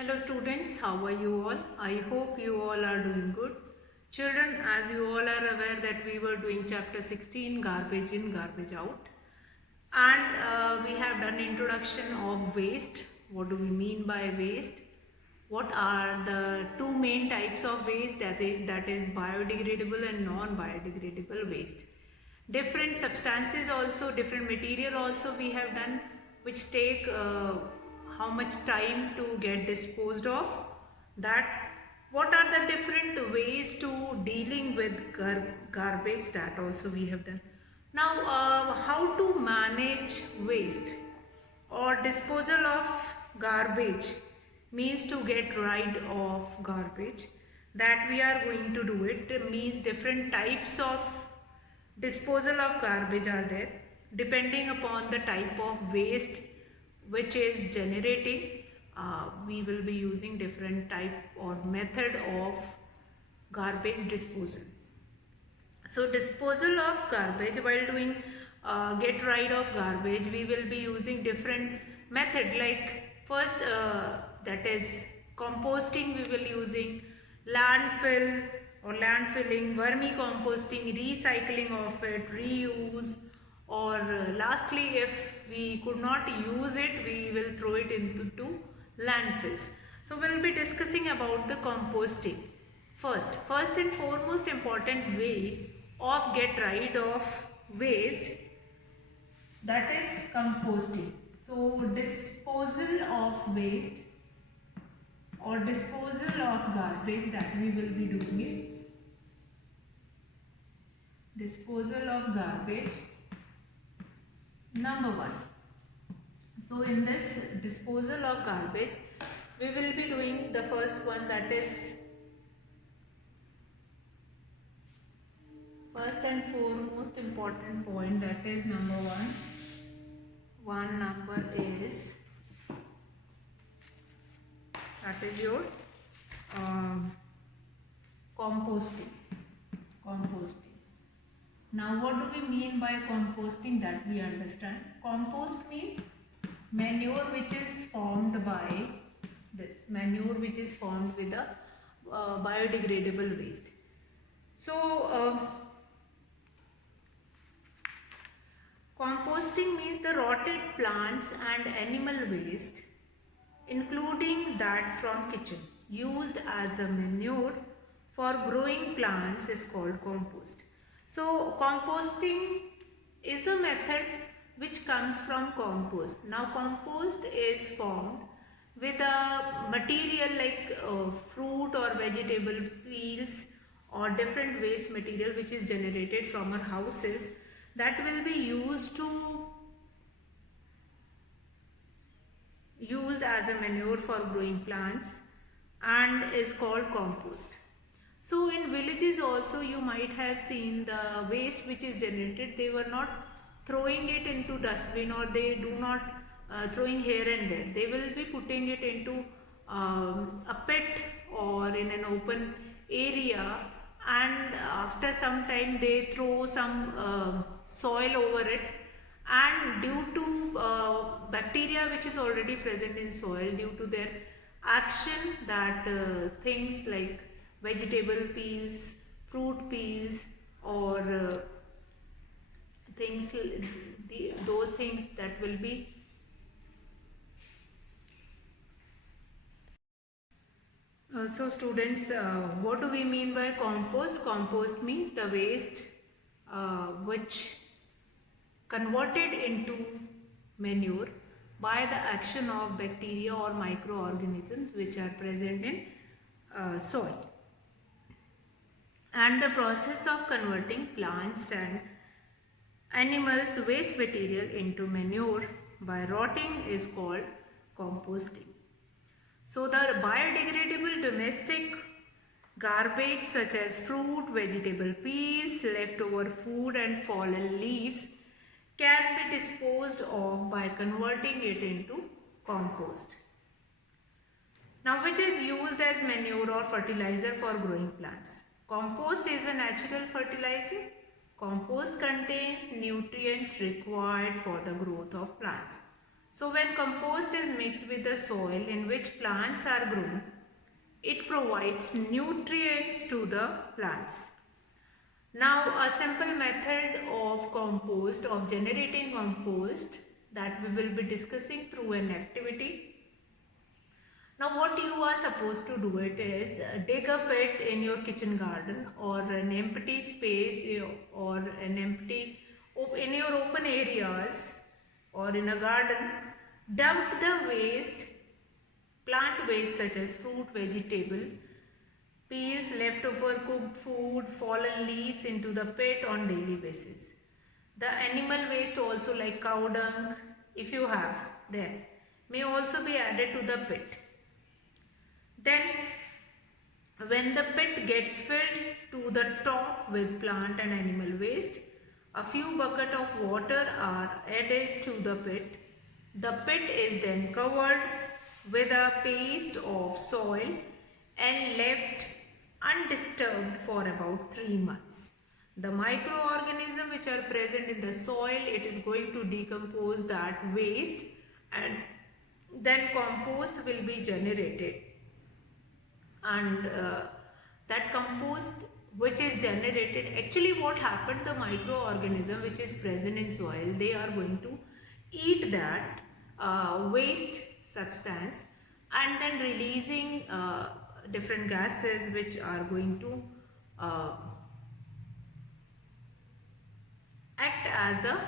Hello students, how are you all? I hope you all are doing good. Children, as you all are aware that we were doing chapter 16, garbage in, garbage out. And we have done introduction of waste. What do we mean by waste? What are the two main types of waste, that is biodegradable and non-biodegradable waste. Different substances also, different material also we have done, which take how much time to get disposed of. That what are the different ways to dealing with garbage, that also we have done. Now how to manage waste or disposal of garbage means to get rid of garbage, that we are going to do it. It means different types of disposal of garbage are there depending upon the type of waste which is generating. We will be using different type or method of garbage disposal. So disposal of garbage, while doing get rid of garbage, we will be using different method, like first that is composting. We will using landfill or landfilling, vermicomposting, recycling of it, reuse, or lastly if we could not use it, we will throw it into landfills. So we'll be discussing about the composting. First and foremost important way of get rid of waste, that is composting. So disposal of waste or disposal of garbage, that we will be doing it. Disposal of garbage, number one. So in this disposal of garbage, we will be doing the first one, that is first and foremost important point, that is number one. One number is, that is your composting. Composting. Now what do we mean by composting, that we understand. Compost means manure which is formed by this manure which is formed with a biodegradable waste. So composting means the rotted plants and animal waste, including that from kitchen, used as a manure for growing plants, is called compost. So composting is the method which comes from compost. Now compost is formed with a material like fruit or vegetable peels or different waste material which is generated from our houses, that will be used as a manure for growing plants and is called compost. So in villages also you might have seen the waste which is generated, they were not throwing it into dustbin, or they do not throwing here and there. They will be putting it into a pit or in an open area, and after some time they throw some soil over it, and due to bacteria which is already present in soil, due to their action, that things like vegetable peels, fruit peels, or those things that will be so students, what do we mean by compost? Compost means the waste which converted into manure by the action of bacteria or microorganisms which are present in soil. And the process of converting plants and animals waste material into manure by rotting is called composting. So the biodegradable domestic garbage such as fruit, vegetable peels, leftover food and fallen leaves can be disposed of by converting it into compost. Now, which is used as manure or fertilizer for growing plants. Compost is a natural fertilizer. Compost contains nutrients required for the growth of plants. So when compost is mixed with the soil in which plants are grown, it provides nutrients to the plants. Now a simple method of compost, of generating compost, that we will be discussing through an activity. Now what you are supposed to do it is dig a pit in your kitchen garden or an empty space or an empty in your open areas or in a garden. Dump the waste, plant waste such as fruit, vegetable, peels, leftover cooked food, fallen leaves into the pit on daily basis. The animal waste also like cow dung, if you have there, may also be added to the pit. Then when the pit gets filled to the top with plant and animal waste, a few buckets of water are added to the pit. The pit is then covered with a paste of soil and left undisturbed for about 3 months. The microorganisms which are present in the soil, it is going to decompose that waste and then compost will be generated. And that compost which is generated, actually what happened, the microorganism which is present in soil, they are going to eat that waste substance and then releasing different gases which are going to act as a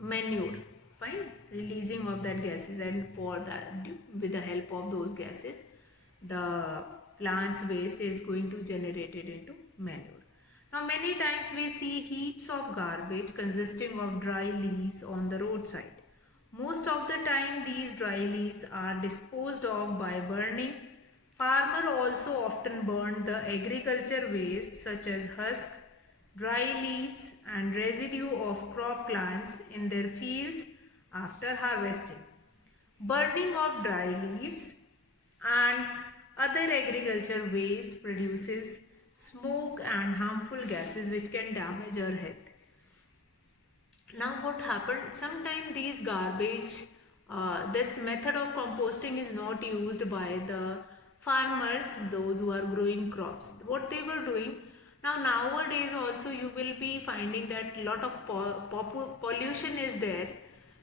manure. Fine, releasing of that gases, and for that, with the help of those gases, the plant's waste is going to generate it into manure. Now many times we see heaps of garbage consisting of dry leaves on the roadside. Most of the time these dry leaves are disposed of by burning. Farmer also often burn the agriculture waste such as husk, dry leaves and residue of crop plants in their fields after harvesting. Burning of dry leaves and other agriculture waste produces smoke and harmful gases which can damage our health. Now what happened, sometimes these garbage, this method of composting is not used by the farmers, those who are growing crops. What they were doing, now nowadays also you will be finding that lot of pollution is there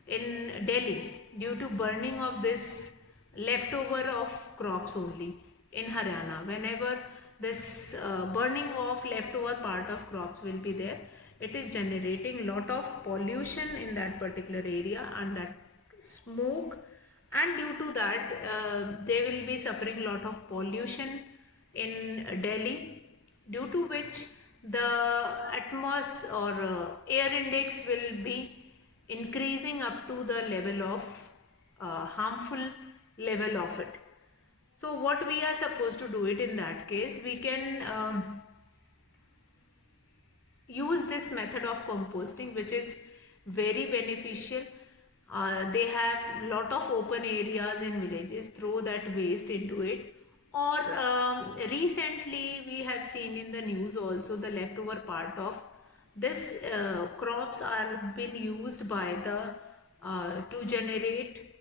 in Delhi due to burning of this leftover of crops only in Haryana. Whenever this burning of leftover part of crops will be there, it is generating lot of pollution in that particular area and that smoke, and due to that they will be suffering lot of pollution in Delhi, due to which the atmosphere or air index will be increasing up to the level of harmful level of it. So what we are supposed to do it in that case, we can use this method of composting which is very beneficial. They have lot of open areas in villages, throw that waste into it, or recently we have seen in the news also the leftover part of this crops are been used by the to generate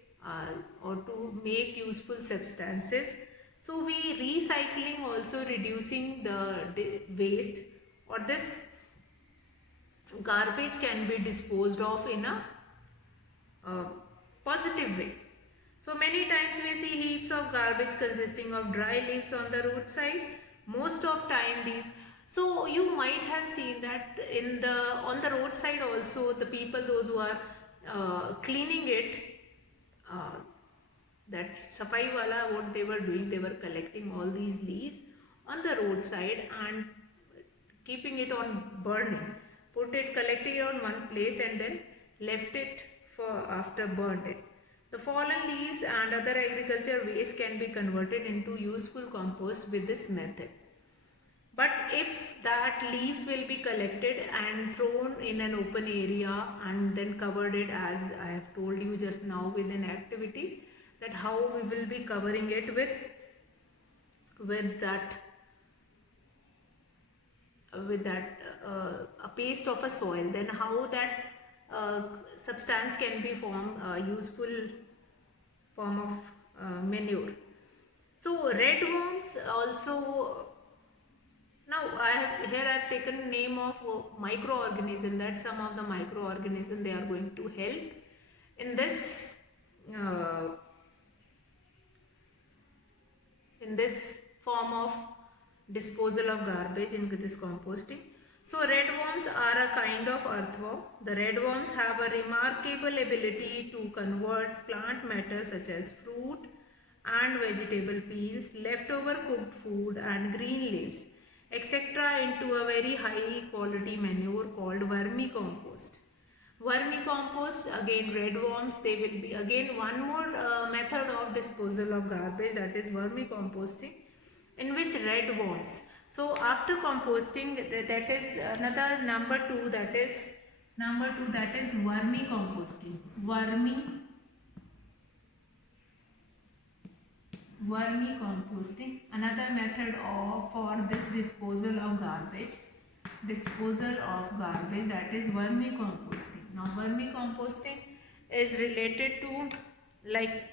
or to make useful substances. So we recycling also reducing the waste, or this garbage can be disposed of in a positive way. So many times we see heaps of garbage consisting of dry leaves on the roadside. Most of time these, so you might have seen that in the on the roadside also the people, those who are cleaning it, that safai wala, what they were doing, they were collecting all these leaves on the roadside and keeping it on burning, collecting it on one place and then left it for after burned it. The fallen leaves and other agriculture waste can be converted into useful compost with this method. But if that leaves will be collected and thrown in an open area and then covered it, as I have told you just now with an activity, that how we will be covering it with that a paste of a soil, then how that substance can be formed useful form of manure. So red worms also, now I have taken name of microorganism, that some of the microorganism they are going to help in this uh, form of disposal of garbage in this composting. So red worms are a kind of earthworm. The red worms have a remarkable ability to convert plant matter such as fruit and vegetable peels, leftover cooked food and green leaves, etc. into a very high quality manure called vermicompost. Vermicompost, again red worms, they will be again one more method of disposal of garbage, that is vermicomposting, in which red worms. So after composting, that is another number two, that is vermicomposting. Vermicomposting, another method for this disposal of garbage, that is vermicomposting. Now vermicomposting is related to like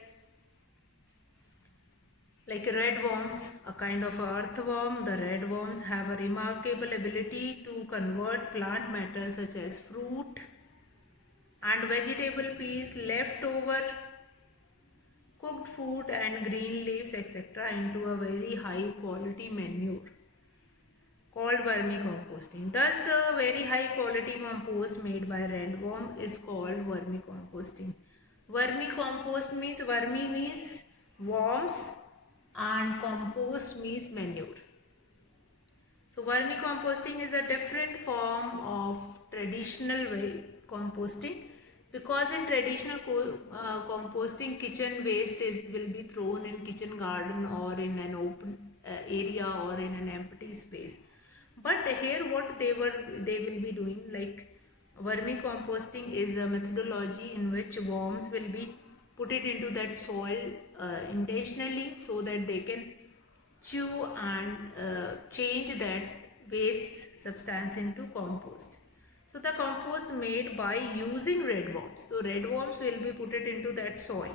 red worms, a kind of earthworm. The red worms have a remarkable ability to convert plant matter such as fruit and vegetable peels, leftover cooked food and green leaves, etc. into a very high quality manure called vermicomposting. Thus the very high quality compost made by red worm is called vermicomposting. Vermicompost means, vermi means worms and compost means manure. So vermicomposting is a different form of traditional way composting, because in traditional composting, kitchen waste will be thrown in kitchen garden or in an open area or in an empty space. But here what they will be doing, like vermicomposting is a methodology in which worms will be put it into that soil intentionally, so that they can chew and change that waste substance into compost. So the compost made by using red worms. So red worms will be put it into that soil.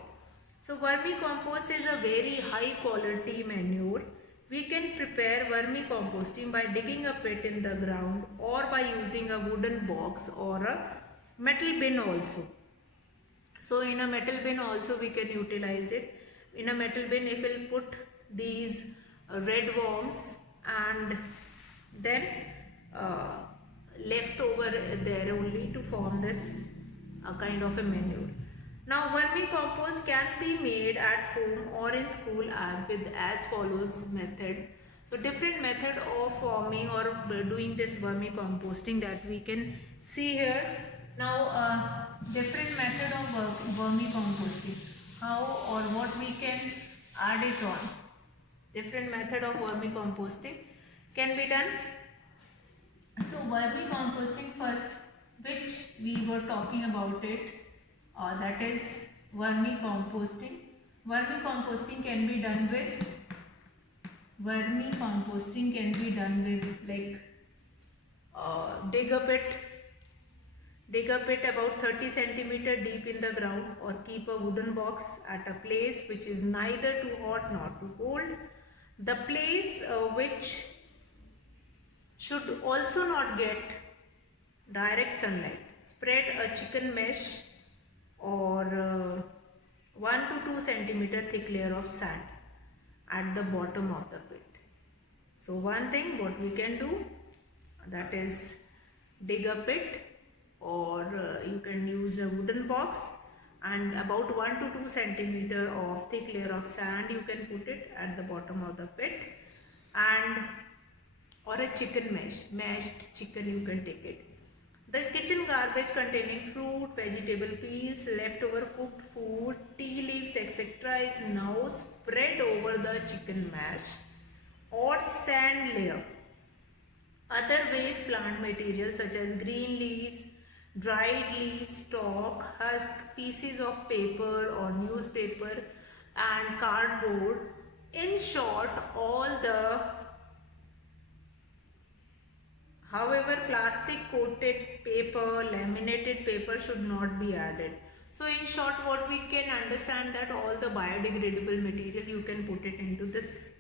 So vermicompost is a very high quality manure. We can prepare vermicomposting by digging a pit in the ground or by using a wooden box or a metal bin also. So in a metal bin also we can utilize it. In a metal bin, if we'll put these red worms and then left over there only to form this kind of a manure. Now vermicompost can be made at home or in school with as follows method. So different method of forming or doing this vermicomposting that we can see here. Now different method of vermicomposting, how or what we can add it on. Different method of vermicomposting can be done. So vermicomposting first, which we were talking about it, that is vermicomposting. Vermicomposting can be done with like dig a pit about 30 centimeter deep in the ground, or keep a wooden box at a place which is neither too hot nor too cold. The place which should also not get direct sunlight. Spread a chicken mesh or 1 to 2 centimeter thick layer of sand at the bottom of the pit. So one thing what we can do, that is dig a pit, or you can use a wooden box, and about 1 to 2 centimeter of thick layer of sand you can put it at the bottom of the pit, and or a chicken mesh, mashed chicken you can take it. The kitchen garbage containing fruit, vegetable peels, leftover cooked food, tea leaves, etc. is now spread over the chicken mash or sand layer. Other waste plant materials such as green leaves, dried leaves, stalk, husk, pieces of paper or newspaper and cardboard. In short, all the However, plastic coated paper, laminated paper should not be added. So in short, what we can understand that all the biodegradable material you can put it into this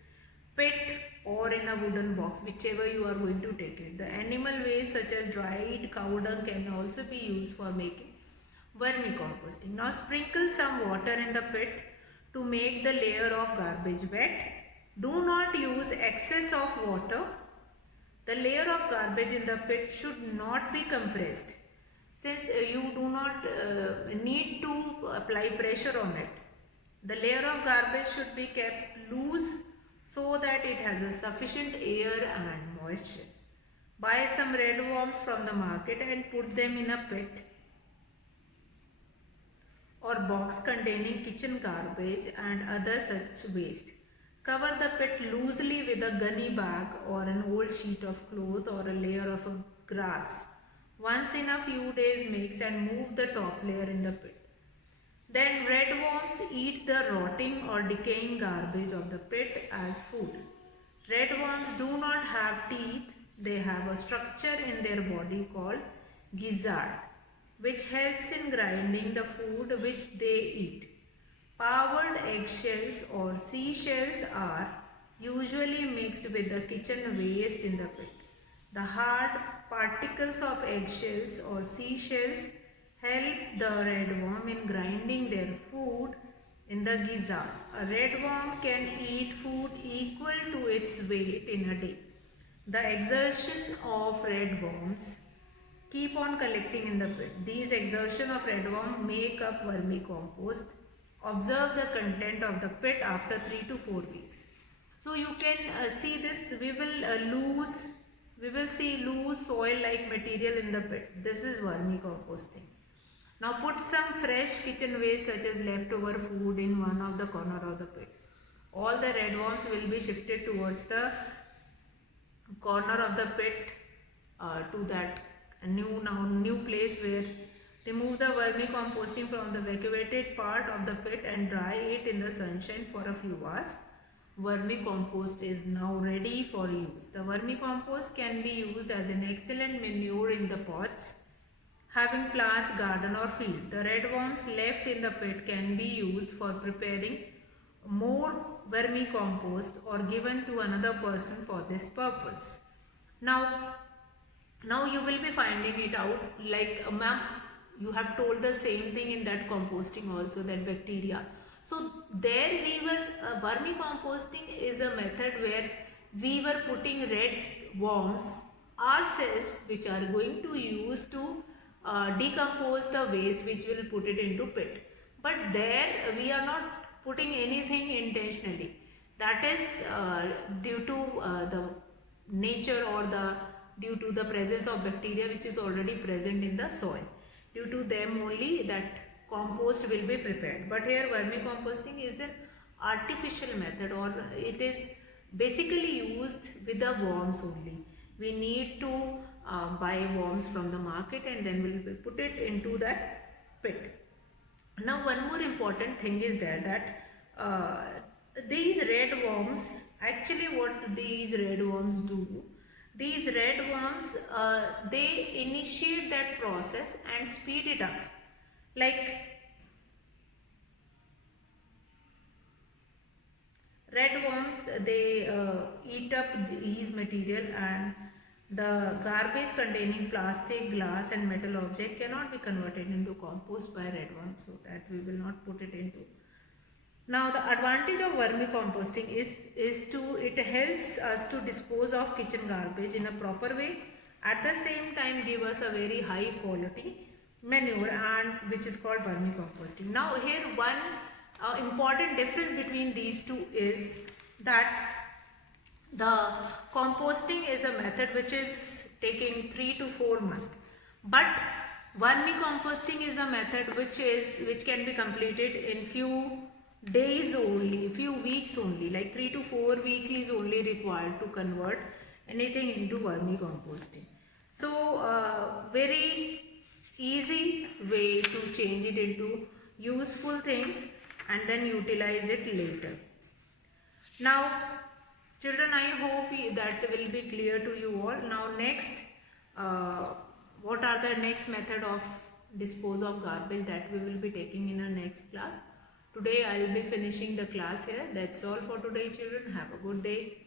pit or in a wooden box, whichever you are going to take it. The animal waste such as dried cow dung can also be used for making vermicomposting. Now sprinkle some water in the pit to make the layer of garbage wet. Do not use excess of water. The layer of garbage in the pit should not be compressed, since you do not need to apply pressure on it. The layer of garbage should be kept loose so that it has a sufficient air and moisture. Buy some red worms from the market and put them in a pit or box containing kitchen garbage and other such waste. Cover the pit loosely with a gunny bag or an old sheet of cloth or a layer of grass. Once in a few days mix and move the top layer in the pit. Then red worms eat the rotting or decaying garbage of the pit as food. Red worms do not have teeth. They have a structure in their body called gizzard, which helps in grinding the food which they eat. Powdered eggshells or seashells are usually mixed with the kitchen waste in the pit. The hard particles of eggshells or seashells help the red worm in grinding their food in the gizzard. A red worm can eat food equal to its weight in a day. The exertion of red worms keep on collecting in the pit. These exertion of red worm make up vermicompost. Observe the content of the pit after 3 to 4 weeks. So you can see this. We will see loose soil-like material in the pit. This is vermicomposting. Now put some fresh kitchen waste such as leftover food in one of the corner of the pit. All the red worms will be shifted towards the corner of the pit to that new place where remove the vermicomposting from the vacuated part of the pit and dry it in the sunshine for a few hours. Vermicompost is now ready for use. The vermicompost can be used as an excellent manure in the pots having plants, garden or field. The red worms left in the pit can be used for preparing more vermicompost or given to another person for this purpose. Now you will be finding it out like ma'am, you have told the same thing in that composting also, that bacteria. So there we were vermicomposting is a method where we were putting red worms ourselves, which are going to use to decompose the waste which will put it into pit. But there we are not putting anything intentionally. That is due to the nature or due to the presence of bacteria which is already present in the soil. Due to them only that compost will be prepared. But here vermicomposting is an artificial method, or it is basically used with the worms only. We need to buy worms from the market and then we'll put it into that pit. Now one more important thing is there that these red worms, actually what these red worms do, these red worms they initiate that process and speed it up. Like red worms, they eat up these material, and the garbage containing plastic, glass and metal object cannot be converted into compost by red worms, so that we will not put it into. Now the advantage of vermicomposting is it helps us to dispose of kitchen garbage in a proper way, at the same time give us a very high quality manure, and which is called vermicomposting. Now here one important difference between these two is that the composting is a method which is taking 3 to 4 months, but vermicomposting is a method which can be completed in few days only, few weeks only, like 3 to 4 weeks is only required to convert anything into vermicomposting. So very easy way to change it into useful things and then utilize it later. Now children, I hope that will be clear to you all. Now next what are the next method of dispose of garbage, that we will be taking in our next class. Today I will be finishing the class here. That's all for today, children. Have a good day.